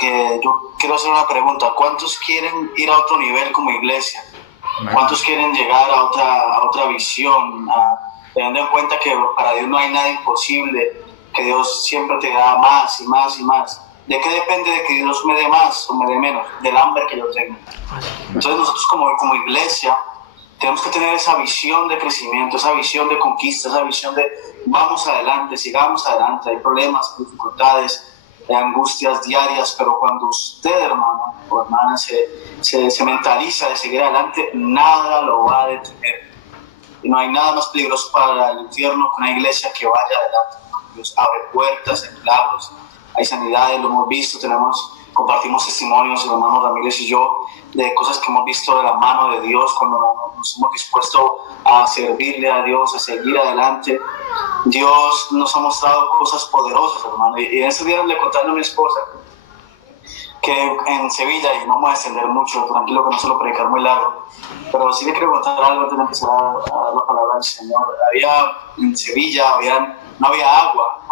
porque yo quiero hacer una pregunta. ¿Cuántos quieren ir a otro nivel como iglesia? ¿Cuántos quieren llegar a otra visión? Teniendo en cuenta que para Dios no hay nada imposible, que Dios siempre te da más y más y más. ¿De qué depende de que Dios me dé más o me dé menos? Del hambre que yo tengo. Entonces nosotros como iglesia tenemos que tener esa visión de crecimiento, esa visión de conquista, esa visión de vamos adelante, sigamos adelante. Hay problemas, dificultades, angustias diarias, pero cuando usted, hermano o hermana, se mentaliza de seguir adelante, nada lo va a detener. Y no hay nada más peligroso para el infierno que una iglesia que vaya adelante. Dios abre puertas, hay milagros, hay sanidades, lo hemos visto, compartimos testimonios, el hermano Ramírez y yo, de cosas que hemos visto de la mano de Dios cuando nos hemos dispuesto a servirle a Dios, a seguir adelante. Dios nos ha mostrado cosas poderosas, hermano. Y en ese día le conté a mi esposa que en Sevilla, y no me voy a extender mucho, tranquilo que no se lo predicar muy largo, pero sí le quiero contar algo antes de empezar a dar la palabra al Señor. En Sevilla no había agua,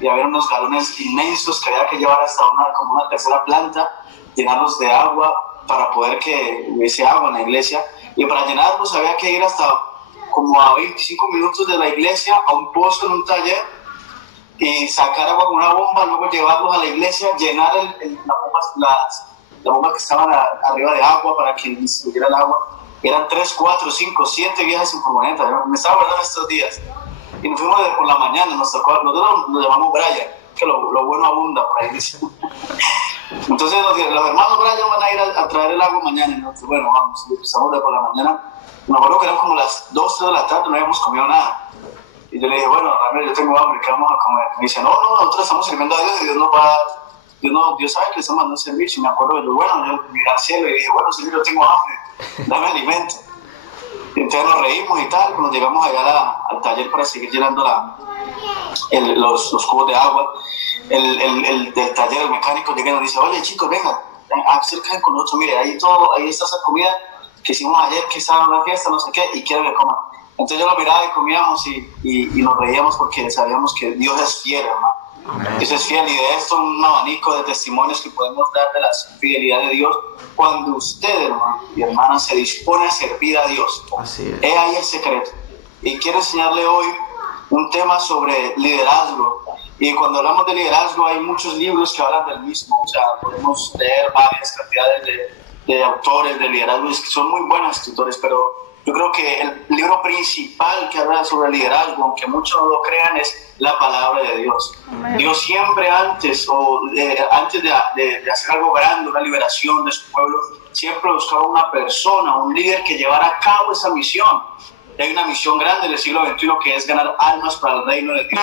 y había unos galones inmensos que había que llevar hasta como una tercera planta, llenarlos de agua para poder que hubiese agua en la iglesia, y para llenarlos había que ir hasta como a 25 minutos de la iglesia a un pozo en un taller y sacar agua con una bomba, luego llevarlos a la iglesia, llenar las bombas que estaban arriba de agua para que distribuyera el agua. Eran 3, 4, 5, 7 viajes en furgoneta. Me estaba acordando estos días. Y nos fuimos por la mañana, nosotros lo llamamos Brian, que lo bueno abunda por ahí, dice. Entonces los hermanos Brian van a ir a traer el agua mañana. Y nosotros, bueno, vamos, empezamos de por la mañana. Me acuerdo que eran como las 2, 3 de la tarde, no habíamos comido nada. Y yo le dije, bueno, Ramiro, yo tengo hambre, ¿qué vamos a comer? Me dice, no, nosotros estamos sirviendo a Dios y Dios nos va a dar. Dios sabe que le estamos mandando servicio. Y me acuerdo, yo miré al cielo y dije, bueno, Señor, yo tengo hambre, dame alimento. Y entonces nos reímos y tal, cuando llegamos allá al taller para seguir llenando los cubos de agua, el del taller, el mecánico, llega y nos dice, oye chicos, vengan, acérquense con nosotros, mire, ahí está esa comida que hicimos ayer, que estaba en una fiesta, no sé qué, y quiero que coman. Entonces yo lo miraba y comíamos y nos reíamos porque sabíamos que Dios es fiel, hermano. Dios es fiel, y de esto un abanico de testimonios que podemos dar de la fidelidad de Dios cuando usted, hermano y hermana, se dispone a servir a Dios. Así es. He ahí el secreto. Y quiero enseñarle hoy un tema sobre liderazgo. Y cuando hablamos de liderazgo hay muchos libros que hablan del mismo. O sea, podemos leer varias cantidades de autores de liderazgo que son muy buenos escritores, pero yo creo que el libro principal que habla sobre liderazgo, aunque muchos no lo crean, es la palabra de Dios. Amén. Dios siempre antes de hacer algo grande, una liberación de su pueblo, siempre buscaba una persona, un líder que llevara a cabo esa misión. Y hay una misión grande del siglo XXI que es ganar almas para el reino de Dios.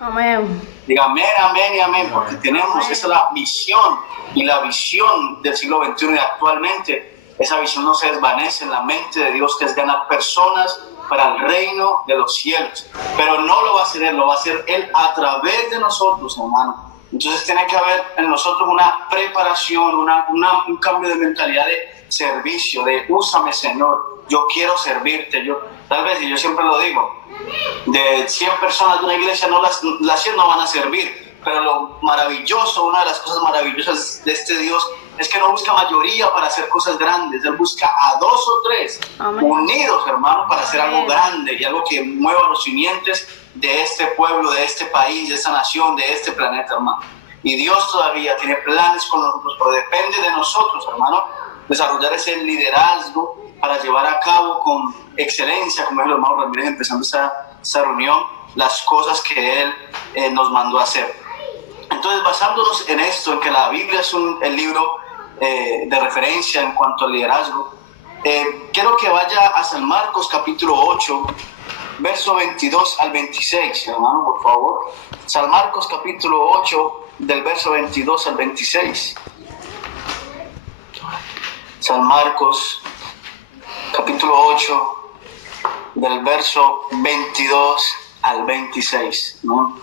Amén. Diga amén, amén y amén, porque tenemos, esa es la misión y la visión del siglo XXI y actualmente. Esa visión no se desvanece en la mente de Dios, que es ganar personas para el reino de los cielos. Pero no lo va a hacer Él, lo va a hacer Él a través de nosotros, hermano. Entonces tiene que haber en nosotros una preparación, un cambio de mentalidad de servicio, de úsame, Señor, yo quiero servirte. Tal vez, y yo siempre lo digo, de 100 personas de una iglesia, las 100 no van a servir. Pero lo maravilloso, una de las cosas maravillosas de este Dios es que no busca mayoría para hacer cosas grandes. Él busca a 2 o 3 unidos, hermano, para hacer algo grande y algo que mueva los simientes de este pueblo, de este país, de esta nación, de este planeta, hermano. Y Dios todavía tiene planes con nosotros, pero depende de nosotros, hermano, desarrollar ese liderazgo para llevar a cabo con excelencia, como dijo el hermano Ramírez empezando esta reunión, las cosas que Él nos mandó a hacer. Entonces, basándonos en esto, en que la Biblia es el libro de referencia en cuanto al liderazgo, quiero que vaya a San Marcos capítulo 8, verso 22 al 26, hermano, por favor. San Marcos capítulo 8, del verso 22 al 26. San Marcos capítulo 8, del verso 22 al 26, ¿no?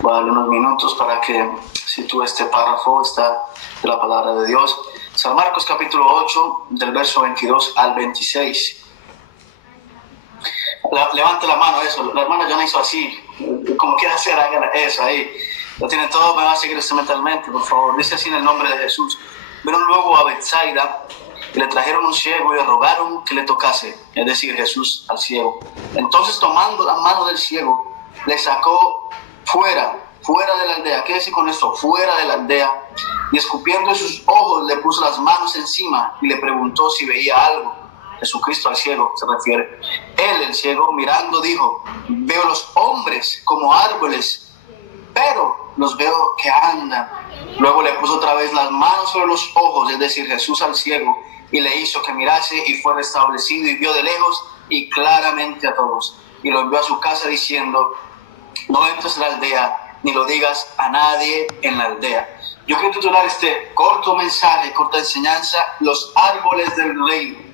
Voy a darle unos minutos para que sitúe este párrafo, está de la palabra de Dios. San Marcos capítulo 8, del verso 22 al 26. Levante la mano, eso. La hermana Joana hizo así, como quiera hacer, hagan eso ahí. Lo tienen todo, me van a seguir mentalmente, por favor. Dice así en el nombre de Jesús. Vieron luego a Betsaida y le trajeron un ciego y le rogaron que le tocase, es decir, Jesús al ciego. Entonces, tomando la mano del ciego, le sacó fuera de la aldea. ¿Qué decir con esto? Fuera de la aldea. Y escupiendo en sus ojos, le puso las manos encima y le preguntó si veía algo. Jesucristo al ciego se refiere. Él, el ciego, mirando, dijo: veo los hombres como árboles, pero los veo que andan. Luego le puso otra vez las manos sobre los ojos, es decir, Jesús al ciego, y le hizo que mirase, y fue restablecido y vio de lejos y claramente a todos. Y lo envió a su casa diciendo: no entres en la aldea, ni lo digas a nadie en la aldea. Yo quiero titular este corto mensaje, corta enseñanza: los árboles del reino.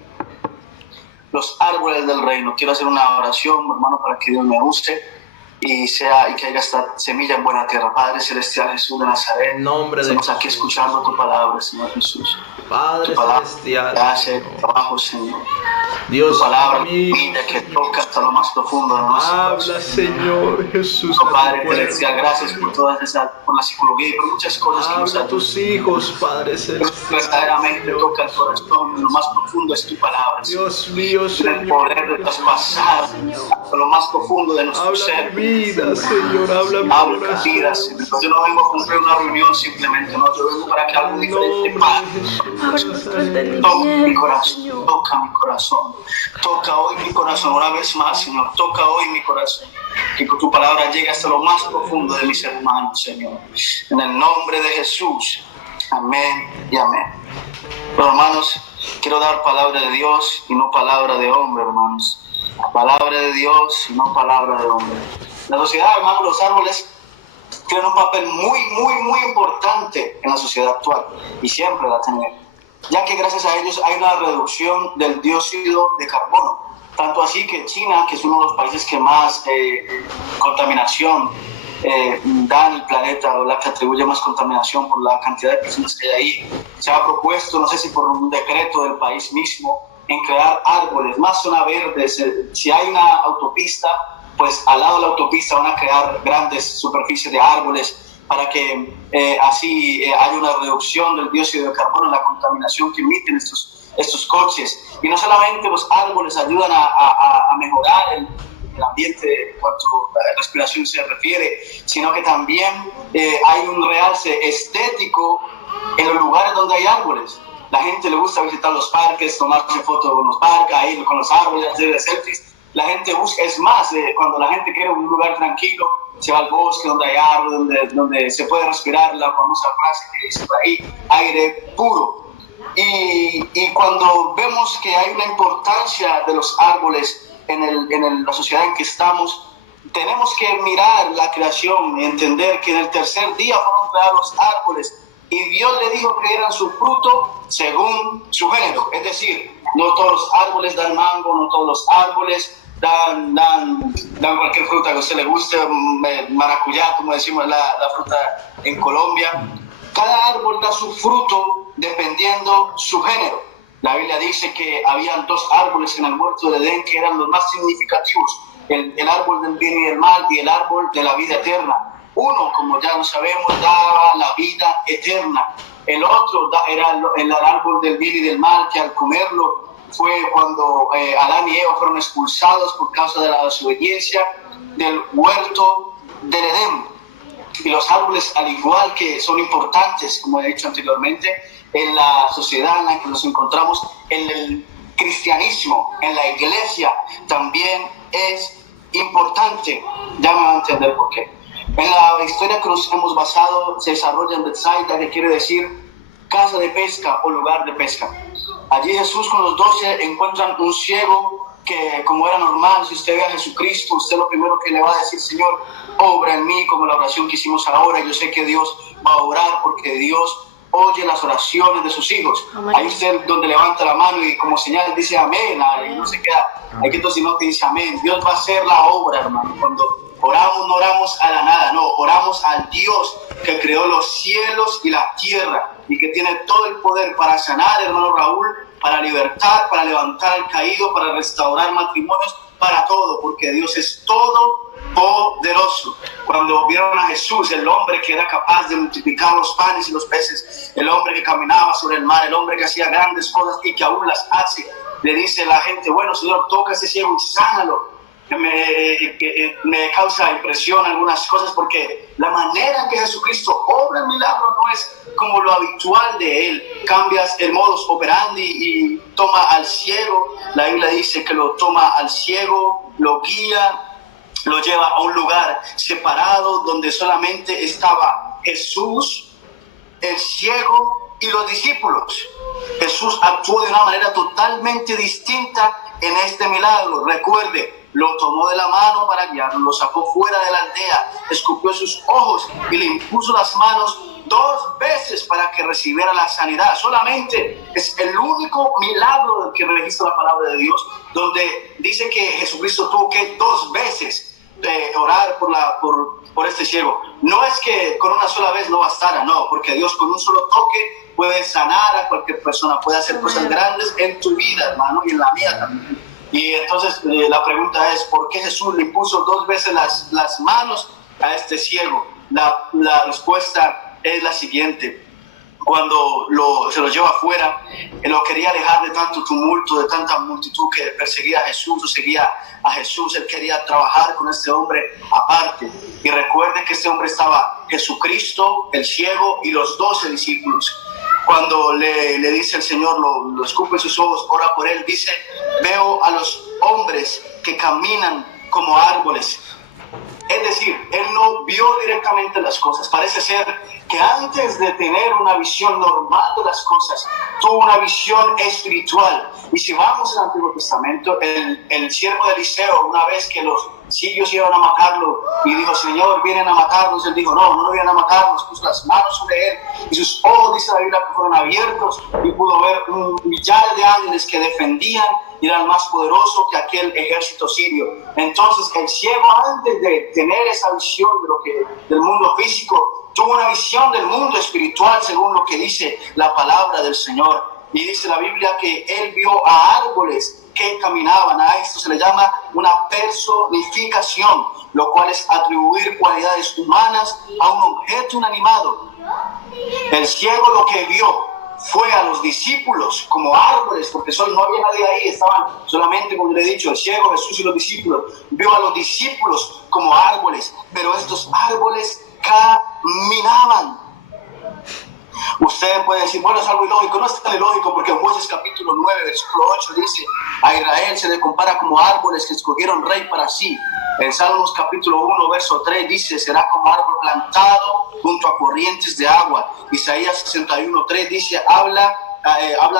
Los árboles del reino. Quiero hacer una oración, hermano, para que Dios me use y que haya esta semilla en buena tierra. Padre celestial, Jesús de Nazaret, estamos aquí escuchando tu palabra, Señor Jesús. Padre tu palabra celestial, que hace trabajo, Señor. Dios, tu palabra mío, que toca hasta lo más profundo de nosotros. habla, Señor Jesús. Padre celestial, gracias por todas esas, por la psicología y por muchas cosas que nos habla a tus hijos, Padre celestial. Verdaderamente toca el corazón, lo más profundo es tu palabra. Dios mío, Señor. Señor. El poder de traspasar hasta lo más profundo de nuestro ser. Habla mi vida, Señor, habla mi Habla corazón. vida, Señor. Yo no vengo a cumplir una reunión simplemente, no, yo vengo para que algo diferente pase. Toca mi corazón, toca mi corazón. Toca hoy mi corazón una vez más, Señor. Toca hoy mi corazón. Que tu palabra llegue hasta lo más profundo de mis hermanos, Señor. En el nombre de Jesús. Amén y amén. Pero, hermanos, quiero dar palabra de Dios y no palabra de hombre, hermanos. Palabra de Dios y no palabra de hombre. La sociedad, hermanos, los árboles tienen un papel muy importante en la sociedad actual y siempre va a tener, ya que gracias a ellos hay una reducción del dióxido de carbono. Tanto así que China, que es uno de los países que más contaminación da en el planeta, o la que atribuye más contaminación por la cantidad de personas que hay ahí, se ha propuesto, no sé si por un decreto del país mismo, en crear árboles, más zona verde. Si hay una autopista, pues al lado de la autopista van a crear grandes superficies de árboles para que así haya una reducción del dióxido de carbono en la contaminación que emiten estos coches. Y no solamente los árboles ayudan a mejorar el ambiente en cuanto a la respiración se refiere, sino que también hay un realce estético en los lugares donde hay árboles. La gente le gusta visitar los parques, tomarse fotos con los parques, ahí con los árboles, hacer selfies. La gente busca, es más, cuando la gente quiere un lugar tranquilo, se va al bosque donde hay árboles, donde se puede respirar la famosa frase que dice por ahí, aire puro. Y cuando vemos que hay una importancia de los árboles en la sociedad en que estamos, tenemos que mirar la creación y entender que en el tercer día fueron creados los árboles y Dios le dijo que eran su fruto según su género. Es decir, no todos los árboles dan mango, no todos los árboles dan cualquier fruta que a usted le guste, maracuyá, como decimos la fruta en Colombia. Cada árbol da su fruto dependiendo su género. La Biblia dice que habían dos árboles en el huerto de Edén que eran los más significativos: el árbol del bien y del mal y el árbol de la vida eterna. Uno, como ya lo sabemos, daba la vida eterna. El otro era el árbol del bien y del mal, que al comerlo fue cuando Adán y Eva fueron expulsados por causa de la desobediencia del huerto del Edén. Y los árboles, al igual que son importantes, como he dicho anteriormente, en la sociedad en la que nos encontramos, en el cristianismo, en la iglesia, también es importante. Ya me van a entender por qué. En la historia que nos hemos basado se desarrolla en Betsaida, que quiere decir casa de pesca o lugar de pesca. Allí Jesús con los 12 encuentran un ciego que, como era normal, si usted ve a Jesucristo, usted lo primero que le va a decir: Señor, obra en mí, como la oración que hicimos ahora. Yo sé que Dios va a obrar porque Dios oye las oraciones de sus hijos. Amén. Ahí usted donde levanta la mano y como señal dice amén, y no se queda. Hay que entonces no te dice amén. Dios va a hacer la obra, hermano. Cuando oramos, no oramos a la nada, no, oramos al Dios que creó los cielos y la tierra y que tiene todo el poder para sanar, hermano Raúl, para libertar, para levantar al caído, para restaurar matrimonios, para todo, porque Dios es todopoderoso. Cuando vieron a Jesús, el hombre que era capaz de multiplicar los panes y los peces, el hombre que caminaba sobre el mar, el hombre que hacía grandes cosas y que aún las hace, le dice la gente, bueno, Señor, toca a ese ciego y sánalo. Me causa impresión algunas cosas, porque la manera en que Jesucristo obra el milagro no es como lo habitual de Él. Cambias el modus operandi y toma al ciego. La Biblia dice que lo toma al ciego, lo guía, lo lleva a un lugar separado donde solamente estaba Jesús, el ciego y los discípulos. Jesús actuó de una manera totalmente distinta en este milagro. Recuerde, lo tomó de la mano para guiarlo, lo sacó fuera de la aldea, escupió sus ojos y le impuso las manos 2 veces para que recibiera la sanidad. Solamente es el único milagro que registra la palabra de Dios, donde dice que Jesucristo tuvo que 2 veces orar por este ciego. No es que con una sola vez no bastara, no, porque Dios con un solo toque puede sanar a cualquier persona, puede hacer cosas grandes en tu vida, hermano, y en la mía también. Y entonces la pregunta es, ¿por qué Jesús le puso 2 veces las manos a este ciego? La respuesta es la siguiente. Cuando se lo lleva afuera, lo quería alejar de tanto tumulto, de tanta multitud que perseguía a Jesús o seguía a Jesús. Él quería trabajar con este hombre aparte. Y recuerde que este hombre estaba Jesucristo, el ciego, y los 12 discípulos. Cuando le dice el Señor, lo escupe en sus ojos, ora por él, dice, veo a los hombres que caminan como árboles. Es decir, él no vio directamente las cosas. Parece ser que antes de tener una visión normal de las cosas, tuvo una visión espiritual. Y si vamos al Antiguo Testamento, el siervo de Eliseo, una vez que los sirios iban a matarlo y dijo, Señor, vienen a matarnos, él dijo, no vienen a matarnos, puso las manos sobre él y sus ojos, dice la Biblia, que fueron abiertos y pudo ver millares de ángeles que defendían y eran más poderosos que aquel ejército sirio. Entonces el ciego, antes de tener esa visión del mundo físico, tuvo una visión del mundo espiritual, según lo que dice la palabra del Señor. Y dice la Biblia que él vio a árboles que caminaban. A esto se le llama una personificación, lo cual es atribuir cualidades humanas a un objeto inanimado. El ciego lo que vio fue a los discípulos como árboles, porque no había nadie ahí, estaban solamente, como le he dicho, el ciego, Jesús y los discípulos. Vio a los discípulos como árboles, pero estos árboles caminaban. Usted puede decir, bueno, es algo ilógico. No es tan ilógico, porque en Jueces capítulo 9, versículo 8 dice, a Israel se le compara como árboles que escogieron rey para sí. En Salmos capítulo 1, verso 3 dice, será como árbol plantado junto a corrientes de agua. Isaías 61, 3 dice, habla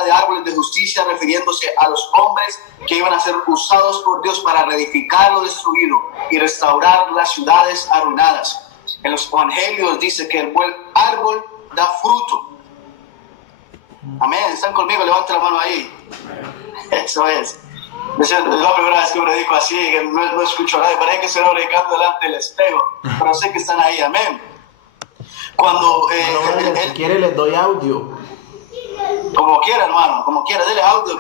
de árboles de justicia, refiriéndose a los hombres que iban a ser usados por Dios para reedificar lo destruido y restaurar las ciudades arruinadas. En los evangelios dice que el buen árbol da fruto. Amén. ¿Están conmigo? Levanten la mano ahí. Eso es. Es la primera vez que predico así, que no escucho a nadie. Parece que estoy predicando delante del espejo, pero sé que están ahí. Amén. Cuando si quiere les doy audio. Como quiera, hermano, como quiera, dele audio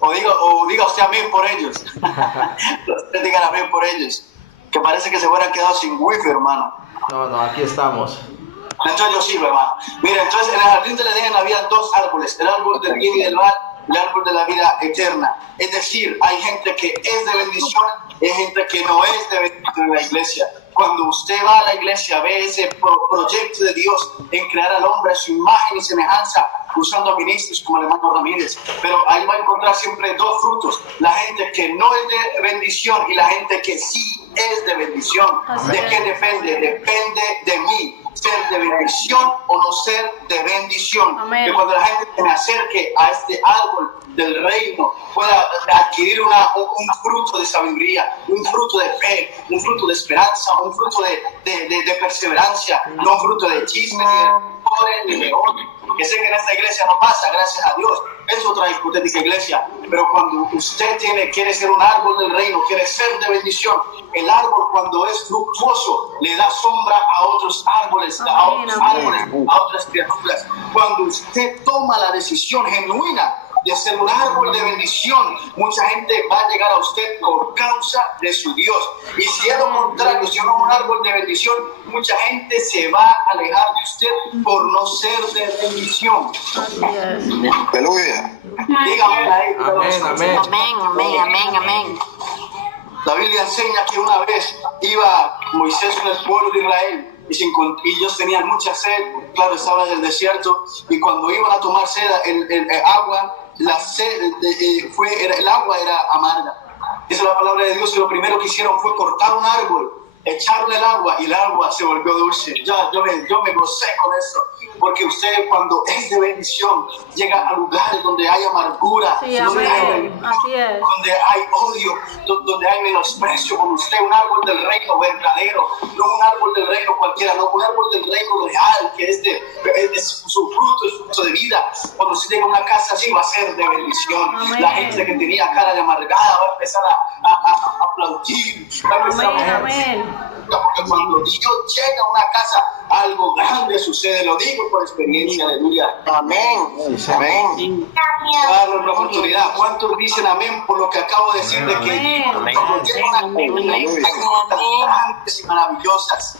o diga usted amén por ellos. Ustedes digan amén por ellos. Que parece que se hubieran quedado sin wifi, hermano. No, aquí estamos. Entonces yo sigo, hermano. Mira, entonces en el jardín del Edén había 2 árboles, el árbol del bien y del mal, el árbol de la vida eterna. Es decir, hay gente que es de bendición, hay gente que no es de bendición en la iglesia. Cuando usted va a la iglesia, ve ese proyecto de Dios en crear al hombre a su imagen y semejanza, usando ministros como el hermano Ramírez. Pero ahí va a encontrar siempre 2 frutos: la gente que no es de bendición y la gente que sí es de bendición. ¿De qué depende? Depende de mí. Ser de bendición o no ser de bendición. Amén. Que cuando la gente se me acerque a este árbol del reino, pueda adquirir un fruto de sabiduría, un fruto de fe, un fruto de esperanza, un fruto de perseverancia, no un fruto de chisme, ni de odio. Que sé que en esta iglesia no pasa, gracias a Dios, es otra hipotética iglesia, pero cuando usted quiere ser un árbol del reino, quiere ser de bendición, el árbol, cuando es fructuoso, le da sombra a otros árboles, a otras criaturas. Cuando usted toma la decisión genuina de ser un árbol de bendición, mucha gente va a llegar a usted por causa de su Dios. Y si es lo contrario, si no es un árbol de bendición, mucha gente se va a alejar de usted por no ser de bendición. Aleluya. Dígame ahí. Amén, amén. Amén, amén, amén, amén. La Biblia enseña que una vez iba Moisés con el pueblo de Israel y ellos tenían mucha sed, claro, estaban en el desierto, y cuando iban a tomar sed, el agua, la sed, el agua era amarga. Esa es la palabra de Dios, y lo primero que hicieron fue cortar un árbol, echarle el agua, y el agua se volvió dulce. Yo me gocé con eso, porque usted cuando es de bendición llega a lugares donde hay amargura, Sí, donde amén. Así es. donde hay odio, donde hay menosprecio con usted, un árbol del reino verdadero, no un árbol del reino cualquiera, no, un árbol del reino real, que es su fruto, es fruto de vida. Cuando usted llega a una casa así va a ser de bendición. Amén. La gente que tenía cara de amargada va a empezar a aplaudir, va a empezar Amén, a amén. porque cuando Dios llega a una casa, algo grande sucede, lo digo por experiencia, aleluya. Amén. Amén. Darle una oportunidad. ¿Cuántos dicen amén por lo que acabo de decir de que Amén. cuando llega una casa, grandes y maravillosas?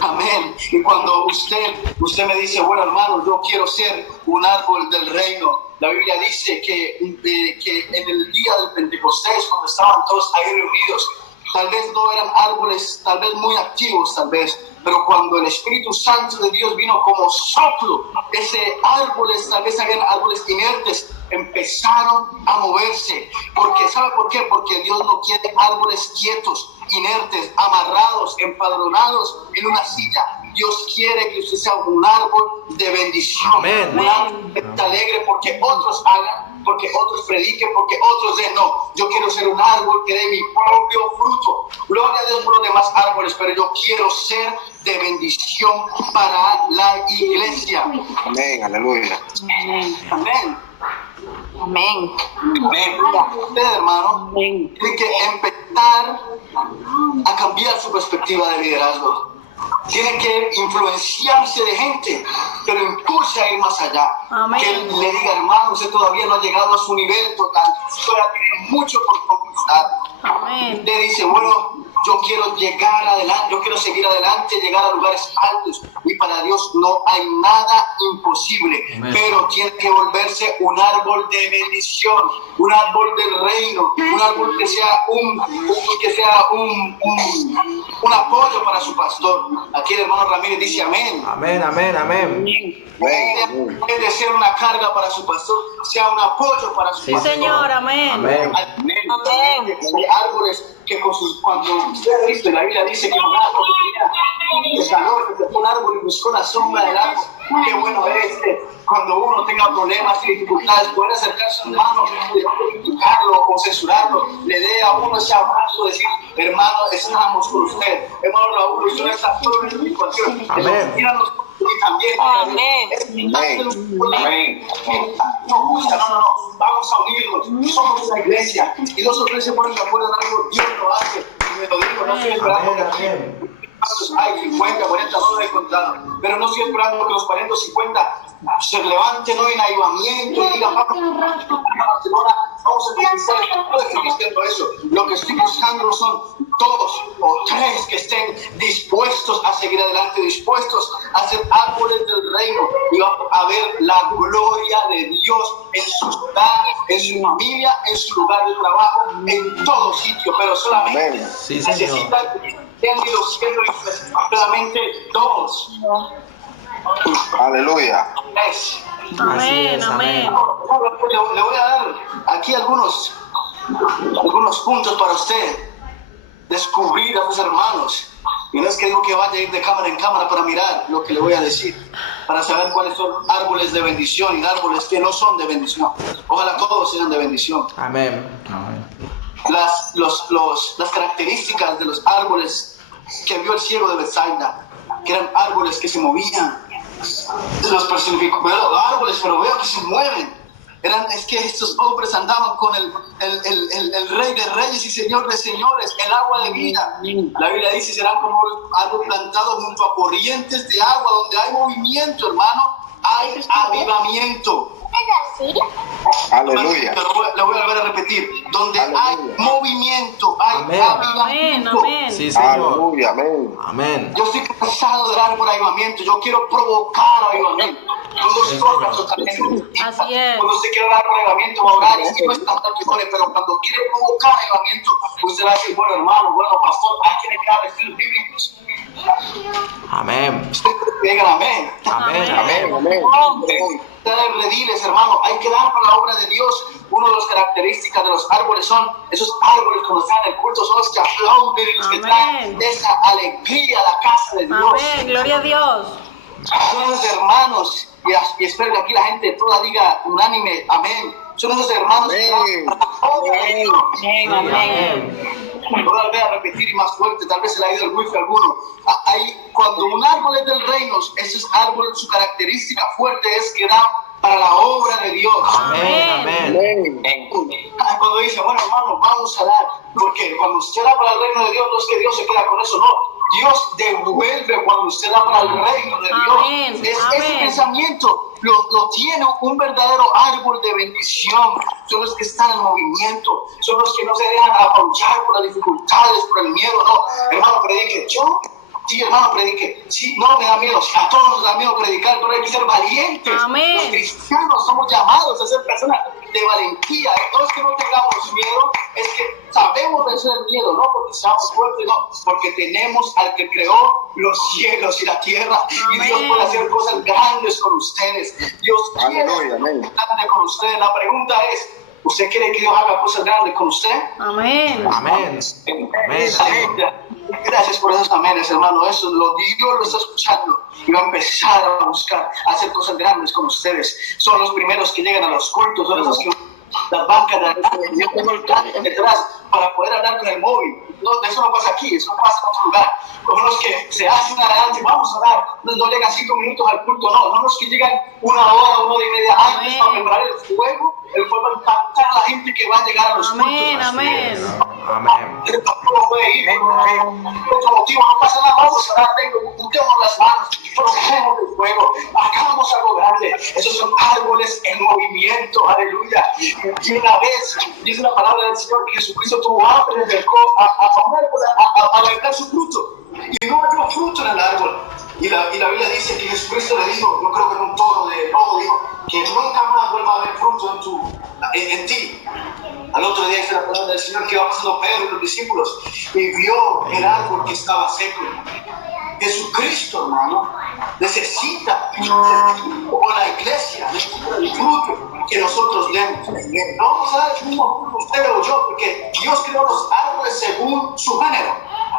Amén. Y cuando usted me dice, bueno hermano, yo quiero ser un árbol del reino. La Biblia dice que en el día del Pentecostés, cuando estaban todos ahí reunidos, tal vez no eran árboles, tal vez muy activos, pero cuando el Espíritu Santo de Dios vino como soplo, tal vez habían árboles inertes, empezaron a moverse. ¿Sabe por qué? Porque Dios no quiere árboles quietos, inertes, amarrados, empadronados en una silla. Dios quiere que usted sea un árbol de bendición. Amén. Un árbol que esté alegre porque otros hagan, porque otros prediquen, porque otros den. No, yo quiero ser un árbol que dé mi propio fruto. Gloria a Dios por los demás árboles, pero yo quiero ser de bendición para la iglesia. Amén. Aleluya. Amén. Amén. Amén. Usted, hermano, tiene que empezar a cambiar su perspectiva de liderazgo. Tiene que influenciarse de gente que lo impulse a ir más allá. Amén. Que le diga, hermano, usted todavía no ha llegado a su nivel total, todavía tiene mucho por conquistar. Amén. Usted dice, bueno, yo quiero llegar adelante, yo quiero seguir adelante, llegar a lugares altos, y para Dios no hay nada imposible. Amén. Pero tiene que volverse un árbol de bendición, un árbol del reino, un árbol que sea un apoyo para su pastor. Aquí el hermano Ramírez dice amén. Amén, amén, amén. Amén. En vez de ser una carga para su pastor, sea un apoyo para su Sí, pastor. Señor, amén. Amén. Amén. Hay árboles que cuando usted ha visto, la Biblia dice que un árbol tenía el calor, que se fue un árbol y buscó la sombra del árbol. Qué bueno es cuando uno tenga problemas y dificultades, poder acercarse a su hermano, criticarlo o censurarlo, le dé a uno ese abrazo, decir, hermano, estamos con usted. Hermano Raúl, usted no está solo en su situación. Amén. Y también. Amén. Amén. No, vamos a unirnos, somos una iglesia, y dos o tres se ponen de acuerdo en algo, Dios lo hace, y me lo digo, no estoy esperando Amén, que amén. hay 50, 40, no lo he encontrado, pero no estoy esperando que los 40 o 50 se levanten hoy en avivamiento y digan, vamos a Barcelona, vamos a conquistar. No estoy diciendo eso, lo que estoy buscando son 2 o 3 que estén dispuestos a seguir adelante, dispuestos a ser árboles del reino, y vamos a ver la gloria de Dios en su ciudad, en su familia, en su lugar de trabajo, en todo sitio, pero solamente Amén. Sí, Señor. necesitan que han ido siendo solamente 2. Aleluya. 3. Amén, es, amén. Le voy a dar aquí algunos puntos para usted descubrir a sus hermanos. Y no es que digo que vaya a ir de cámara en cámara para mirar lo que le voy a decir, para saber cuáles son árboles de bendición y árboles que no son de bendición. Ojalá todos sean de bendición. Amén. Amén. Las características de los árboles que vio el ciego de Bethsaida, que eran árboles que se movían. Los personificó, veo árboles, pero veo que se mueven. Es que estos hombres andaban con el Rey de Reyes y Señor de Señores, el agua de vida. La Biblia dice, serán como árbol plantado junto a corrientes de agua, donde hay movimiento, hermano, hay avivamiento. Aleluya. Lo voy a volver a repetir. Donde Aleluya. hay movimiento, hay Amén. Amén, avivamiento. amén. Sí, Señor. Aleluya. Amén. Amén. Yo estoy cansado de orar por avivamiento. Yo quiero provocar avivamiento. Cuando se toca totalmente. Así es. Cuando usted quiere orar por avivamiento, va a orar y no es tanto que ore, pero cuando quiere provocar avivamiento, usted va a decir, bueno hermano, bueno pastor, hay que negar estilos bíblicos. Amén. Digan amén. Amén. Amén. Amén. Ustedes rediles, hermano, hay que dar para la obra de Dios. Una de las características de los árboles son esos árboles cuando están en el culto, son los que aplauden y los que traen Amén. esa alegría a la casa de Dios. Amén, gloria a Dios. Son esos hermanos, y espero que aquí la gente toda diga unánime, amén. Son esos hermanos que Amén. dan para la obra de Dios. Amén, amén. Lo voy a repetir y más fuerte, tal vez se le ha ido el wifi a alguno. Ahí, cuando un árbol es del reino, ese árbol, su característica fuerte es que da para la obra de Dios. Amén. Amén. Amén. Cuando dice, bueno hermano, vamos a dar, porque cuando usted da para el reino de Dios, no es que Dios se queda con eso, no. Dios devuelve cuando usted da para el reino de Dios. Amén, Ese amén. pensamiento lo tiene un verdadero árbol de bendición. Son los que están en movimiento, son los que no se dejan apabullar por las dificultades, por el miedo, no. Hermano, predique. Yo, sí, hermano, predique. Sí, no me da miedo. A todos nos da miedo predicar, pero hay que ser valientes. Amén. Los cristianos somos llamados a ser personas de valentía. No es que no tengamos miedo, es que sabemos vencer el miedo, no porque seamos fuertes, no, porque tenemos al que creó los cielos y la tierra. Amén. Y Dios puede hacer cosas grandes con ustedes. Dios quiere Aleluya, amén. hacer grande con ustedes. La pregunta es, ¿usted quiere que Dios haga cosas grandes con usted? Amén. Amén. Amén. Gracias por esos amenes, hermano. Eso Dios lo está escuchando y va a empezar a buscar a hacer cosas grandes con ustedes. Son los primeros que llegan a los cultos, son los que las bancas yo tengo el plan detrás para poder hablar con el móvil. No, eso no pasa aquí, eso pasa en otro lugar. Como los que se hacen adelante, vamos a orar, no llegan 5 minutos al culto, no los que llegan 1 hora, 1 hora y media antes para preparar el fuego va a impactar a la gente que va a llegar a los Amén, cultos. amén. Amén. Tampoco puede ir por otro motivo, no pasa nada, vamos a orar, juntemos las manos, procesemos el fuego, hagamos algo grande. Esos son árboles en movimiento, aleluya. Y una vez dice la palabra del Señor que Jesucristo tuvo hambre y se acercó a ver su fruto. Y no había fruto en el árbol. Y la Biblia dice que Jesucristo le dijo, yo creo que en un tono de lobo, dijo que nunca más vuelva a haber fruto en ti. Al otro día dice la palabra del Señor que iba pasando Pedro y los discípulos y vio el árbol que estaba seco. Jesucristo, hermano, necesita, como la iglesia, necesita el fruto que nosotros demos. No vamos a dar el mismo fruto usted o yo, porque Dios creó los árboles según su género.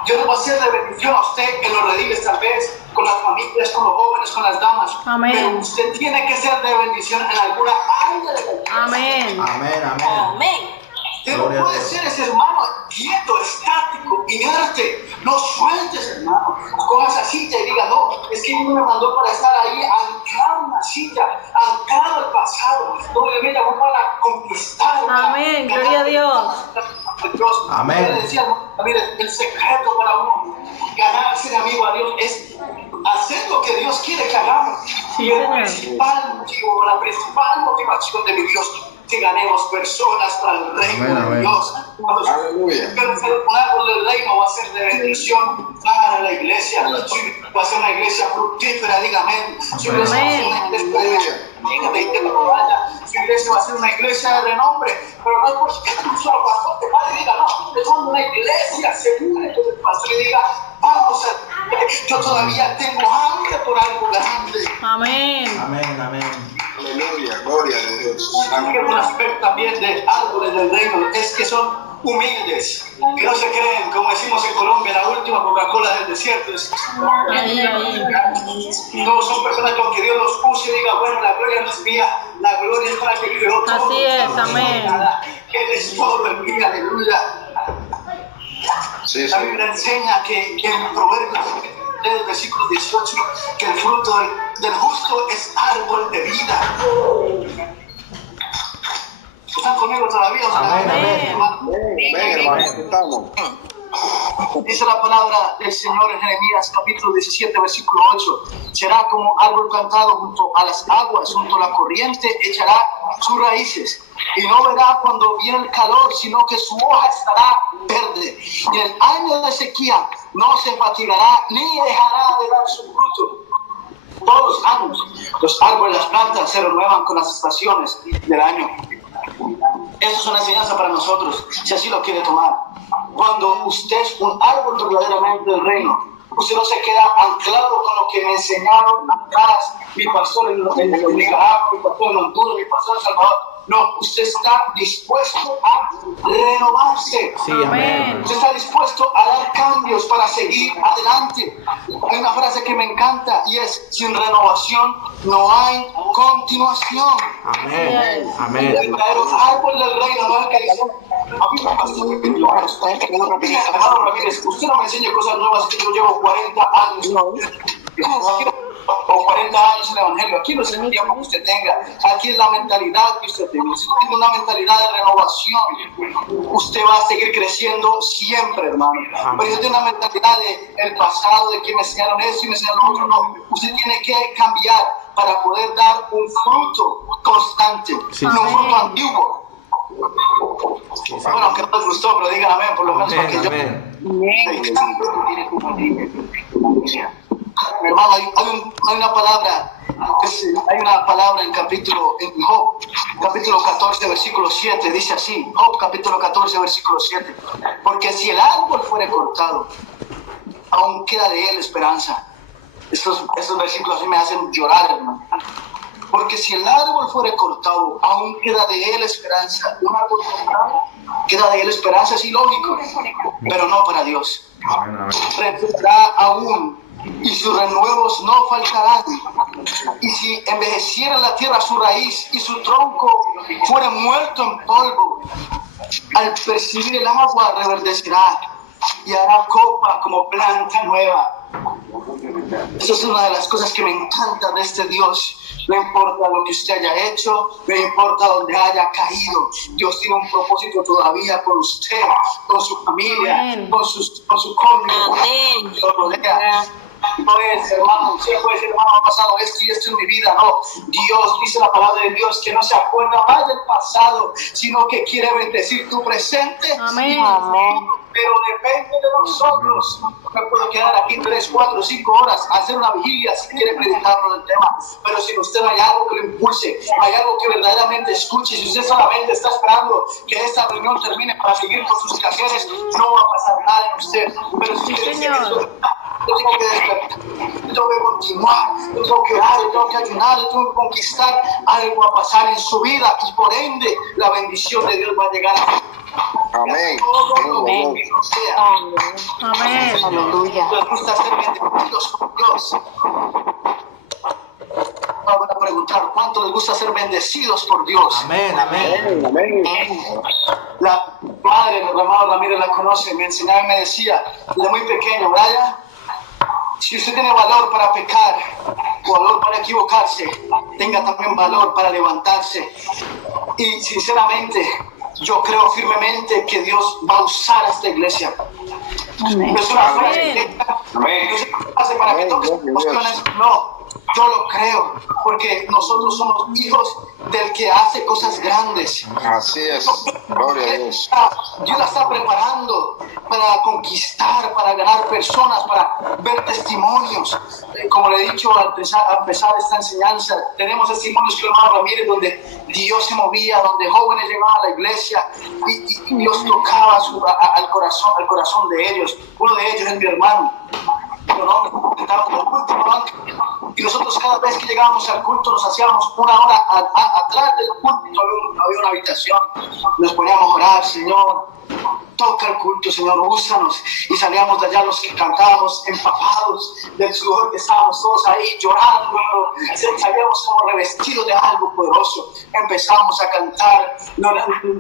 Dios nos va a hacer de bendición a usted en los rediles, tal vez, con las familias, con los jóvenes, con las damas. Amén. Pero usted tiene que ser de bendición en alguna área de la vida. Amén. Amén. Amén. Amén. Usted no Gloria a puede Dios. ser ese hermano quieto, estático, inerte. No sueltes, hermano. Coja esa silla y diga, no, es que Dios me mandó para estar ahí, anclado en la silla, anclado al pasado. No me llamó para conquistar. Amén, gloria a Dios. Dios. Amén. Yo le decía, mire, el secreto para uno ganarse de amigo a Dios es hacer lo que Dios quiere que hagamos. Sí, Y el Señor. principal motivo, la principal motivación de mi Dios, que ganemos personas para el reino Amén, de amén. Dios. Cuando Aleluya. un árbol del reino va a ser de bendición para la iglesia. Va a ser una iglesia fructífera, diga amén. Su iglesia va a ser una iglesia su iglesia va a ser una iglesia de renombre, pero no es porque un solo pastor te pare y diga, no, es cuando una iglesia se une, entonces el pastor y diga, vamos a, yo todavía tengo hambre por algo grande. Amén. Amén. Amén. Aleluya. Gloria a Dios. También un aspecto también de árboles del reino es que son humildes, que no se creen, como decimos en Colombia, la última Coca-Cola del desierto. Ahí, ahí. No son personas con que Dios los use y diga, bueno, la gloria no es mía, la gloria es para el que creó todo. Así es, amén. Él es todo en mí, aleluya. Sí, La sí. Biblia enseña que en Proverbios, en el versículo 18, que el fruto del justo es árbol de vida. ¿Están conmigo todavía? Amén, amén. Hermano? Amén, hermano. Aquí estamos. Dice la palabra del Señor en Jeremías capítulo 17, versículo 8. Será como árbol plantado junto a las aguas, junto a la corriente, echará sus raíces. Y no verá cuando viene el calor, sino que su hoja estará verde. Y en el año de sequía no se fatigará, ni dejará de dar su fruto. Todos los años los árboles, las plantas se renuevan con las estaciones del año. Esto es una enseñanza para nosotros, si así lo quiere tomar. Cuando usted es un árbol verdaderamente del reino, usted no se queda anclado con lo que me enseñaron atrás, mi pastor en Nicaragua, mi pastor en Honduras, mi pastor en Salvador. No, usted está dispuesto a renovarse. Sí, amén. Usted está dispuesto a dar cambios para seguir adelante. Hay una frase que me encanta y es: sin renovación no hay continuación. Amén. El Amén. verdadero árbol del reino no es el que dice: a mí me pasó que hermano Ramírez, usted no me enseña cosas nuevas que yo llevo 40 años. O 40 años en el Evangelio. Aquí no es el tiempo que usted tenga, aquí es la mentalidad que usted tenga. Si usted tiene una mentalidad de renovación, usted va a seguir creciendo siempre, hermano. Pero yo tengo una mentalidad de el pasado, de que me enseñaron esto y me enseñaron lo otro. No, usted tiene que cambiar para poder dar un fruto constante, Sí, no un sí. fruto antiguo. Bueno, que no les gustó, pero digan amén, por lo menos para que yo. Amén. Mi hermano, hay una palabra, en en Job, capítulo 14, versículo 7, dice así, Job, capítulo 14, versículo 7, porque si el árbol fuere cortado, aún queda de él esperanza. Estos versículos a mí me hacen llorar, hermano. Porque si el árbol fuere cortado, aún queda de él esperanza. Un árbol cortado, queda de él esperanza, es ilógico, pero no para Dios. Reposará aún, y sus renuevos no faltarán. Y si envejeciera la tierra su raíz y su tronco fuera muerto en polvo, al percibir el agua reverdecerá y hará copa como planta nueva. Esa es una de las cosas que me encanta de este Dios. No importa lo que usted haya hecho, no importa dónde haya caído, Dios tiene un propósito todavía con usted, con su familia, con su cónyuge, con lo rodea. No es, hermano, usted puede decir, hermano, ha pasado esto y esto en mi vida. No, Dios, dice la palabra de Dios, que no se acuerda más del pasado, sino que quiere bendecir tu presente. Amén. Pero depende de nosotros. Me puedo quedar aquí 3, 4, 5 horas a hacer una vigilia si quiere predicarnos del tema. Pero si usted no hay algo que lo impulse, hay algo que verdaderamente escuche, si usted solamente está esperando que esta reunión termine para seguir con sus quehaceres, no va a pasar nada en usted. Pero si usted dice que yo tengo que despertar, yo tengo que continuar, yo tengo que orar, yo tengo que ayunar, yo tengo que conquistar, algo a pasar en su vida y por ende la bendición de Dios va a llegar a Amén. Amén. Amén. Aleluya. Les gusta ser bendecidos por Dios. Vamos a preguntar, ¿cuánto les gusta ser bendecidos por Dios? Amén. Amén. Amén. La madre de Ramón Ramírez la conoce, me enseñaba y me decía, desde muy pequeño, Brian, si usted tiene valor para pecar, valor para equivocarse, tenga también valor para levantarse. Y sinceramente, yo creo firmemente que Dios va a usar a esta iglesia. Amén. Es una frase para que toques emociones, no. Yo lo creo, porque nosotros somos hijos del que hace cosas grandes. Así es. Gloria a Dios. Dios la está preparando para conquistar, para ganar personas, para ver testimonios. Como le he dicho al empezar esta enseñanza, tenemos testimonios que hermano Ramírez, donde Dios se movía, donde jóvenes llegaban a la iglesia y Dios tocaba al corazón de ellos. Uno de ellos es mi hermano. Y nosotros cada vez que llegábamos al culto nos hacíamos una hora atrás del culto, había una habitación, nos poníamos a orar, Señor, toca el culto, Señor, úsanos, y salíamos de allá los que cantábamos empapados del sudor, que estábamos todos ahí llorando, salíamos como revestidos de algo poderoso, empezamos a cantar,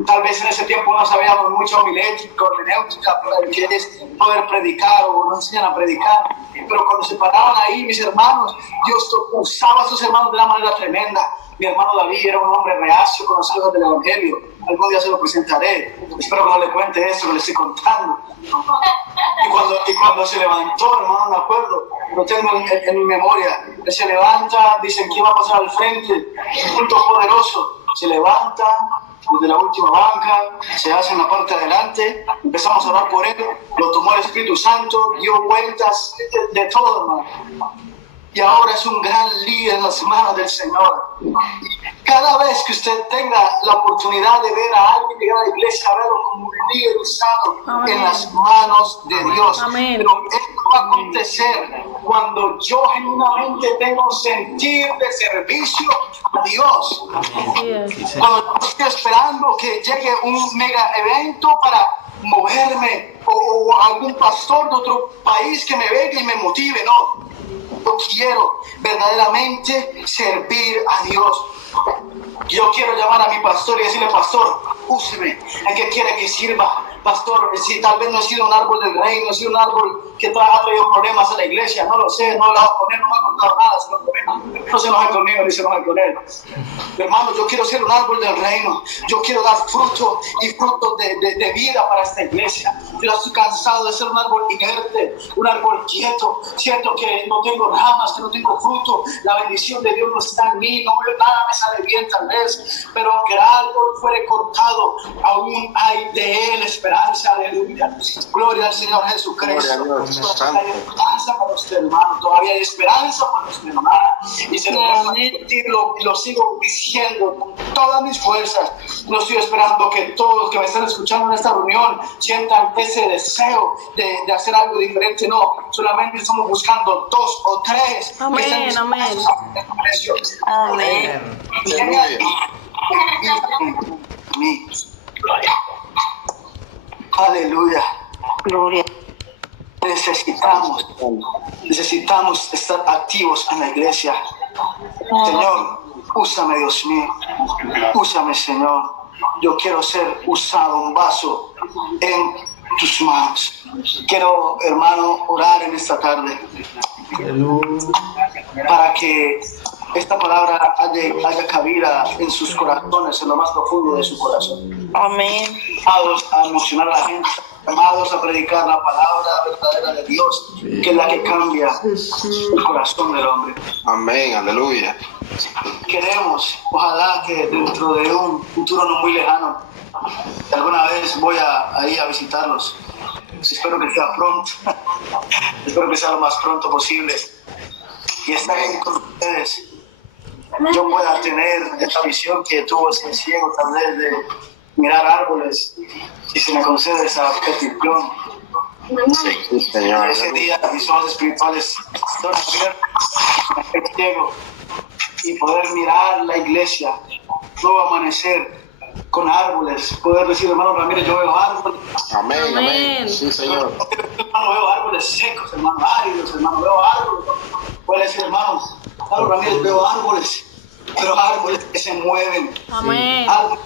tal vez en ese tiempo no sabíamos mucho homilética, hermenéutica, que es poder predicar o nos enseñan a predicar, pero cuando se paraban ahí mis hermanos, Dios usaba a sus hermanos de una manera tremenda. Mi hermano David era un hombre reacio con las cosas del Evangelio. Algún día se lo presentaré. Espero que no le cuente esto que le estoy contando. Y cuando se levantó, hermano, me acuerdo, lo tengo en mi memoria, él se levanta, dicen que iba a pasar al frente, un punto poderoso, se levanta desde la última banca, se hace en la parte de adelante, empezamos a orar por él, lo tomó el Espíritu Santo, dio vueltas, de todo, hermano. Y ahora es un gran líder en las manos del Señor. Cada vez que usted tenga la oportunidad de ver a alguien llegar a la iglesia, verlo como un líder usado en las manos de Dios. Amén. Pero esto va a acontecer cuando yo genuinamente tengo un sentir de servicio a Dios. Así es. Cuando yo estoy esperando que llegue un mega evento para moverme, o algún pastor de otro país que me venga y me motive, no. Yo quiero verdaderamente servir a Dios. Yo quiero llamar a mi pastor y decirle: pastor, úseme, ¿en qué quiere que sirva? Pastor, si tal vez no he sido un árbol del reino, no he sido un árbol que ha traído problemas a la iglesia, no lo sé, no lo voy a poner, no me ha contado nada, no se enoje conmigo, ni se enoje con él. Hermano, yo quiero ser un árbol del reino, yo quiero dar fruto y fruto de vida para esta iglesia. Yo estoy cansado de ser un árbol inerte, un árbol quieto, siento que no tengo ramas, que no tengo fruto, la bendición de Dios no está en mí, nada me sale bien tal vez, pero aunque el árbol fuere cortado, aún hay de él esperanza. Aleluya, gloria al Señor Jesucristo. Todavía hay esperanza para usted, hermano, todavía hay esperanza para usted, hermana, y se lo sigo diciendo con todas mis fuerzas. No estoy esperando que todos los que me están escuchando en esta reunión sientan ese deseo de hacer algo diferente, no, solamente estamos buscando 2 o 3. Amén, amén. Amén. Aleluya. Gloria. Necesitamos estar activos en la iglesia. Señor, úsame, Dios mío. Úsame, Señor. Yo quiero ser usado, un vaso en tus manos. Quiero, hermano, orar en esta tarde para que esta palabra haya cabida en sus corazones, en lo más profundo de su corazón. Amén. Llamados a emocionar a la gente, llamados a predicar la palabra verdadera de Dios, que es la que cambia el corazón del hombre. Amén, aleluya. Queremos, ojalá que dentro de un futuro no muy lejano, alguna vez voy ahí a visitarlos. Espero que sea pronto, espero que sea lo más pronto posible y estar ahí con ustedes. Yo pueda tener esta visión que tuvo ese ciego, tal vez de mirar árboles, si se me concede esa petición. Sí, Señor. Ese día mis ojos espirituales son abiertos, el ciego, y poder mirar la iglesia, nuevo amanecer con árboles, poder decir: hermano Ramírez, yo veo árboles. Amén, amén. Amén. Sí, Señor. Hermano, veo árboles secos, hermano, áridos, hermano, veo árboles. Puede decir: hermano Ramírez, veo árboles, pero árboles que se mueven. Amén. Árboles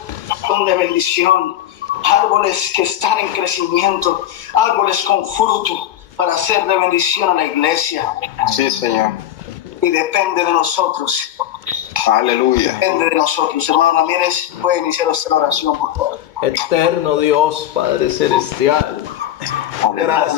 de bendición, árboles que están en crecimiento, árboles con fruto para ser de bendición a la iglesia. Sí, Señor. Y depende de nosotros. Aleluya. Depende de nosotros. Hermano Ramírez, puede iniciar esta oración, por favor. Eterno Dios, Padre Celestial, gracias.